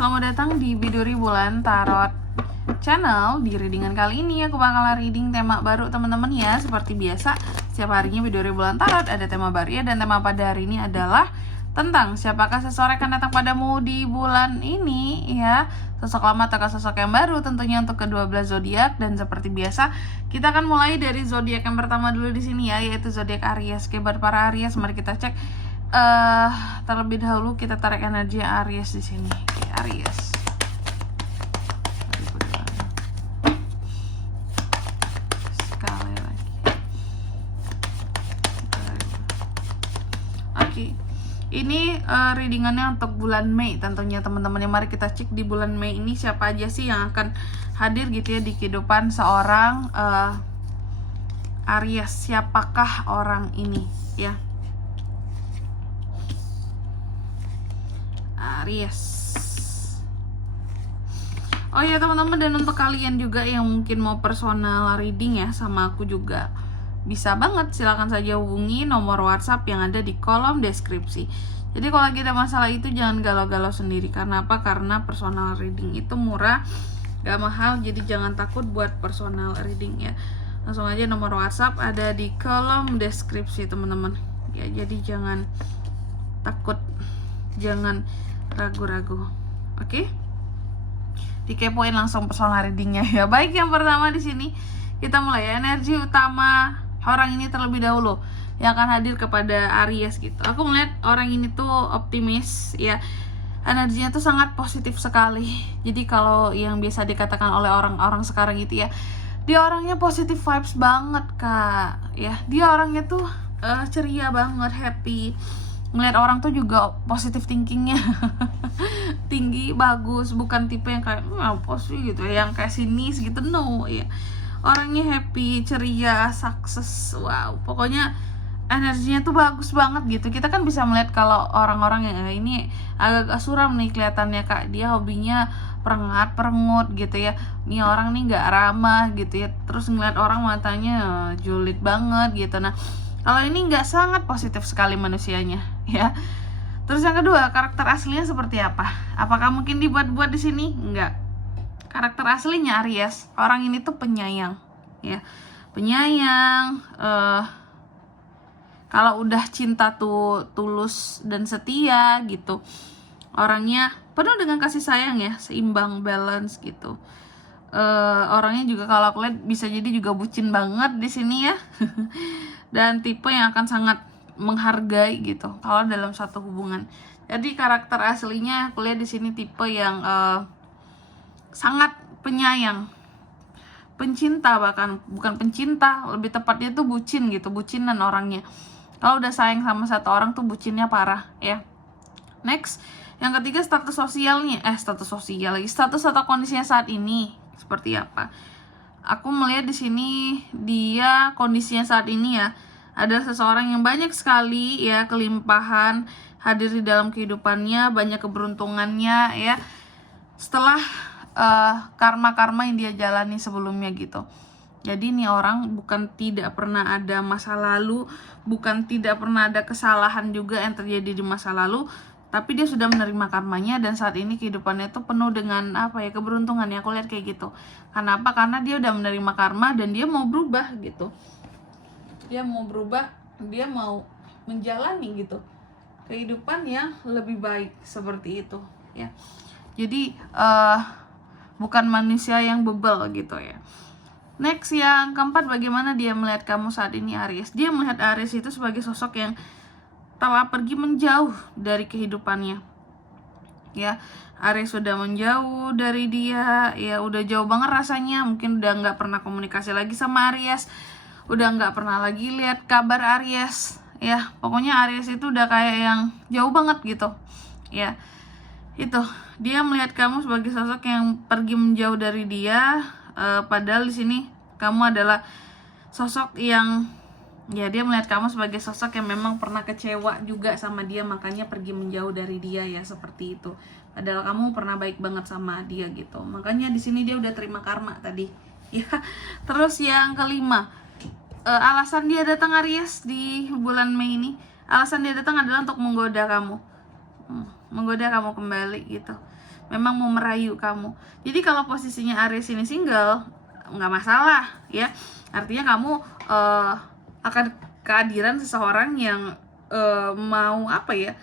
selamat datang di Biduri Bulan Tarot Channel. Di readingan kali ini aku bakal reading tema baru teman-teman ya. Seperti biasa, setiap harinya Biduri Bulan Tarot ada tema baru ya. Dan tema pada hari ini adalah tentang siapakah seseorang yang datang padamu di bulan ini ya. Sosok lama atau sosok yang baru tentunya untuk ke-12 zodiak. Dan seperti biasa, kita akan mulai dari zodiak yang pertama dulu di sini ya, yaitu zodiak Aries. Oke, buat para Aries, mari kita cek. Terlebih dahulu kita tarik energi Aries di sini. Oke, Aries. Sekali lagi. Oke. Ini readingannya untuk bulan Mei tentunya teman-teman. Mari kita cek di bulan Mei ini siapa aja sih yang akan hadir gitu ya di kehidupan seorang Aries. Siapakah orang ini ya? Aries. Oh ya teman-teman, dan untuk kalian juga yang mungkin mau personal reading ya sama aku juga, bisa banget, silahkan saja hubungi nomor WhatsApp yang ada di kolom deskripsi. Jadi kalau lagi ada masalah itu jangan galau-galau sendiri. Karena apa? Karena personal reading itu murah, gak mahal. Jadi jangan takut buat personal reading ya. Langsung aja nomor WhatsApp ada di kolom deskripsi teman-teman ya. Jadi jangan takut, jangan ragu-ragu. Oke? Dikepoin langsung personal readingnya ya. Baik, yang pertama di sini kita mulai energi utama orang ini terlebih dahulu yang akan hadir kepada Aries gitu. Aku melihat orang ini tuh optimis ya. Energinya tuh sangat positif sekali. Jadi kalau yang biasa dikatakan oleh orang-orang sekarang itu ya, dia orangnya positive vibes banget Kak ya. Dia orangnya tuh ceria banget, happy. Ngeliat orang tuh juga positive thinkingnya tinggi, bagus, bukan tipe yang kayak apa sih gitu ya, yang kayak sinis gitu, no ya. Orangnya happy, ceria, sukses, wow, pokoknya energinya tuh bagus banget gitu. Kita kan bisa melihat kalau orang-orang yang ini agak suram nih kelihatannya Kak, dia hobinya perengut gitu ya. Nih orang nih nggak ramah gitu ya, terus ngeliat orang matanya julid banget gitu. Nah, kalau ini nggak, sangat positif sekali manusianya ya. Terus yang kedua, karakter aslinya seperti apa? Apakah mungkin dibuat-buat di sini? Enggak. Karakter aslinya Aries, orang ini tuh penyayang ya. Penyayang, kalau udah cinta tuh tulus dan setia gitu. Orangnya penuh dengan kasih sayang ya, seimbang, balance gitu. Orangnya juga kalau aku lihat bisa jadi juga bucin banget di sini ya. Dan tipe yang akan sangat menghargai gitu kalau dalam satu hubungan. Jadi karakter aslinya aku lihat di sini tipe yang sangat penyayang, pencinta, bahkan bukan pencinta, lebih tepatnya tuh bucin gitu, bucinan orangnya. Kalau udah sayang sama satu orang tuh bucinnya parah ya. Next, yang ketiga status sosialnya, status atau kondisinya saat ini seperti apa? Aku melihat di sini dia kondisinya saat ini ya, ada seseorang yang banyak sekali ya kelimpahan hadir di dalam kehidupannya, banyak keberuntungannya ya. Setelah karma-karma yang dia jalani sebelumnya gitu. Jadi ini orang bukan tidak pernah ada masa lalu, bukan tidak pernah ada kesalahan juga yang terjadi di masa lalu, tapi dia sudah menerima karmanya dan saat ini kehidupannya itu penuh dengan apa ya, keberuntungan ya. Aku lihat kayak gitu. Kenapa? Karena dia udah menerima karma dan dia mau berubah gitu. Dia mau berubah, dia mau menjalani gitu kehidupan yang lebih baik seperti itu ya. Jadi bukan manusia yang bebel gitu ya. Next, yang keempat, bagaimana dia melihat kamu saat ini Aries? Dia melihat Aries itu sebagai sosok yang telah pergi menjauh dari kehidupannya ya. Aries sudah menjauh dari dia ya, udah jauh banget rasanya. Mungkin udah nggak pernah komunikasi lagi sama Aries, udah nggak pernah lagi lihat kabar Aries ya. Pokoknya Aries itu udah kayak yang jauh banget gitu ya. Itu dia melihat kamu sebagai sosok yang pergi menjauh dari dia. Padahal di sini kamu adalah sosok yang ya, dia melihat kamu sebagai sosok yang memang pernah kecewa juga sama dia, makanya pergi menjauh dari dia ya, seperti itu. Padahal kamu pernah baik banget sama dia gitu. Makanya di sini dia udah terima karma tadi ya. Terus yang kelima, alasan dia datang Aries di bulan Mei ini, alasan dia datang adalah untuk menggoda kamu kembali gitu. memang mau merayu kamu. Jadi kalau posisinya Aries ini single, nggak masalah ya, artinya kamu akan kehadiran seseorang yang mau apa ya,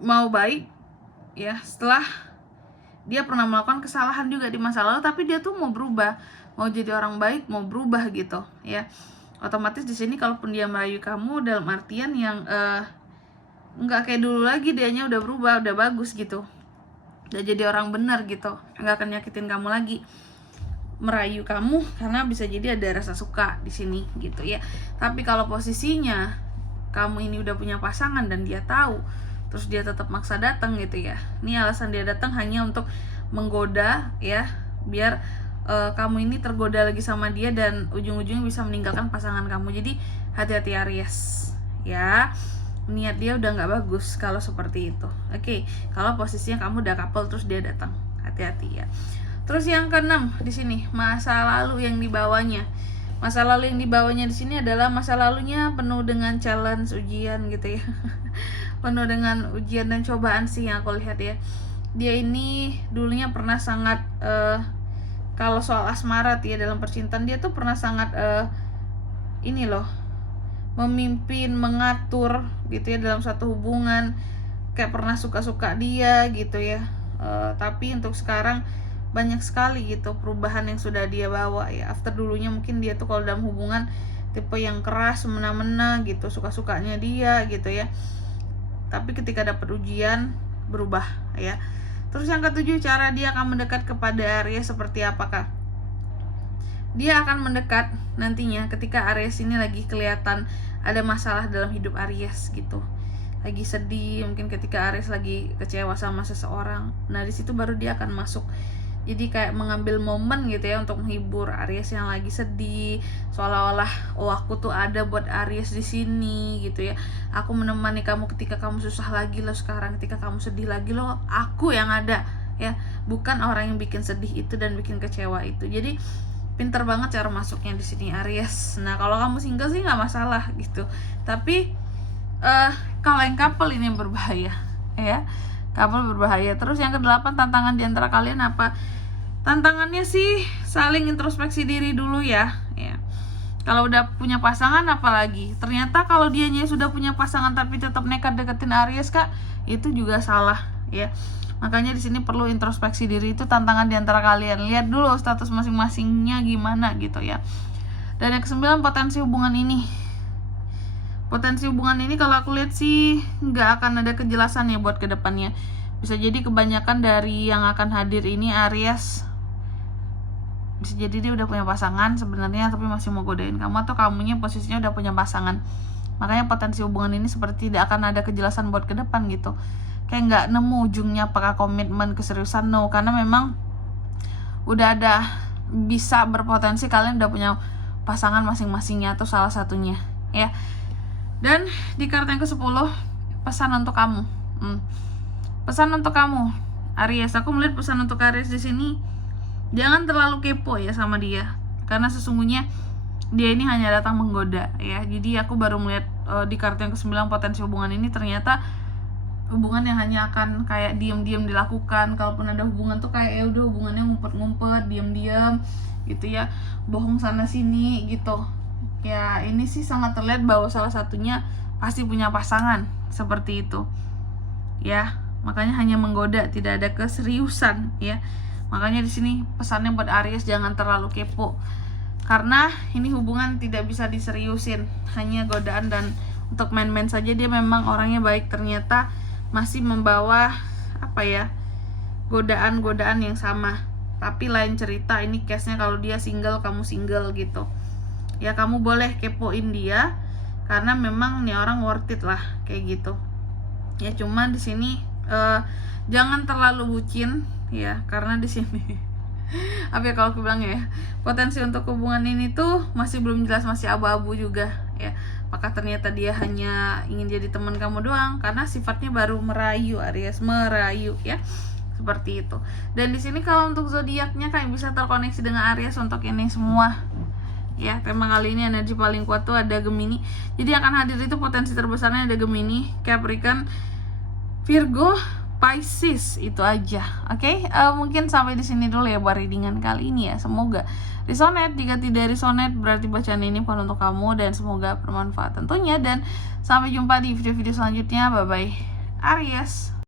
mau baik ya, setelah dia pernah melakukan kesalahan juga di masa lalu, tapi dia tuh mau berubah, mau jadi orang baik, mau berubah gitu ya. Otomatis di sini kalaupun dia merayu kamu dalam artian yang nggak kayak dulu lagi, dianya udah berubah, udah bagus gitu, udah jadi orang benar gitu, nggak akan nyakitin kamu lagi, merayu kamu karena bisa jadi ada rasa suka di sini gitu ya. Tapi kalau posisinya kamu ini udah punya pasangan dan dia tahu, terus dia tetap maksa datang gitu ya, ini alasan dia datang hanya untuk menggoda ya, biar kamu ini tergoda lagi sama dia dan ujung-ujungnya bisa meninggalkan pasangan kamu. Jadi hati-hati Aries ya, niat dia udah nggak bagus kalau seperti itu. Oke, kalau posisinya kamu udah couple terus dia datang, hati-hati ya. Terus yang keenam di sini, masa lalu yang dibawanya. Masa lalu yang dibawanya di sini adalah masa lalunya penuh dengan challenge, ujian gitu ya. Penuh dengan ujian dan cobaan sih yang aku lihat ya. Dia ini dulunya pernah sangat kalau soal asmara ya, dalam percintaan dia tuh pernah sangat ini loh, memimpin, mengatur gitu ya dalam satu hubungan, kayak pernah suka-suka dia gitu ya. Tapi untuk sekarang banyak sekali gitu perubahan yang sudah dia bawa ya. After dulunya mungkin dia tuh kalau dalam hubungan tipe yang keras, semena-mena gitu, suka-sukanya dia gitu ya. Tapi ketika dapat ujian berubah ya. Terus yang ketujuh, cara dia akan mendekat kepada Aries seperti apakah? Dia akan mendekat nantinya ketika Aries ini lagi kelihatan ada masalah dalam hidup Aries gitu, lagi sedih, mungkin ketika Aries lagi kecewa sama seseorang. Nah di situ baru dia akan masuk, jadi kayak mengambil momen gitu ya untuk menghibur Aries yang lagi sedih, seolah-olah oh aku tuh ada buat Aries di sini gitu ya, aku menemani kamu ketika kamu susah lagi loh, sekarang ketika kamu sedih lagi loh, aku yang ada ya, bukan orang yang bikin sedih itu dan bikin kecewa itu. Jadi pinter banget cara masuknya di sini Aries. Nah kalau kamu single sih nggak masalah gitu, tapi kalau yang couple ini yang berbahaya ya, couple berbahaya. Terus yang kedelapan, tantangan diantara kalian apa? Tantangannya sih saling introspeksi diri dulu ya. Kalau udah punya pasangan apalagi, ternyata kalau dianya sudah punya pasangan tapi tetap nekat deketin Aries kak, itu juga salah ya. Makanya di sini perlu introspeksi diri, itu tantangan diantara kalian. Lihat dulu status masing-masingnya gimana gitu ya. Dan yang kesembilan, potensi hubungan ini. Potensi hubungan ini kalau aku lihat sih nggak akan ada kejelasan ya buat kedepannya. Bisa jadi kebanyakan dari yang akan hadir ini Aries, bisa jadi dia udah punya pasangan sebenarnya tapi masih mau godain kamu, atau kamunya posisinya udah punya pasangan. Makanya potensi hubungan ini seperti tidak akan ada kejelasan buat ke depan gitu, kayak nggak nemu ujungnya apakah komitmen, keseriusan, no. Karena memang udah ada, bisa berpotensi kalian udah punya pasangan masing-masingnya atau salah satunya ya. Dan di kartu yang ke-10, pesan untuk kamu. Pesan untuk kamu Aries, aku melihat pesan untuk Aries di sini, jangan terlalu kepo ya sama dia, karena sesungguhnya dia ini hanya datang menggoda ya. Jadi aku baru melihat di kartu yang ke-9 potensi hubungan ini ternyata hubungan yang hanya akan kayak diam-diam dilakukan. Kalaupun ada hubungan tuh kayak ya udah hubungannya ngumpet-ngumpet, diam-diam gitu ya, bohong sana sini gitu ya. Ini sih sangat terlihat bahwa salah satunya pasti punya pasangan seperti itu ya. Makanya hanya menggoda, tidak ada keseriusan ya. Makanya di sini pesannya buat Aries, jangan terlalu kepo, karena ini hubungan tidak bisa diseriusin, hanya godaan. Dan untuk main-main saja dia memang orangnya baik, ternyata masih membawa apa ya, godaan-godaan yang sama. Tapi lain cerita ini case-nya kalau dia single, kamu single gitu ya. Kamu boleh kepoin dia karena memang nih orang worth it lah kayak gitu ya. Cuman di sini jangan terlalu bucin ya, karena di sini apa ya kalau aku bilang ya, potensi untuk hubungan ini tuh masih belum jelas, masih abu-abu juga ya. Apakah ternyata dia hanya ingin jadi teman kamu doang, karena sifatnya baru merayu Aries, merayu ya, seperti itu. Dan di sini kalau untuk zodiaknya kayak bisa terkoneksi dengan Aries untuk ini semua ya. Tema kali ini energi paling kuat tuh ada Gemini, jadi akan hadir itu potensi terbesarnya ada Gemini, Capricorn, Virgo, Pisces. Itu aja. Oke, mungkin sampai di sini dulu ya buat readingan kali ini ya. Semoga resonate. Jika tidak resonate berarti bacaan ini bukan untuk kamu, dan semoga bermanfaat tentunya. Dan sampai jumpa di video-video selanjutnya. Bye bye Aries.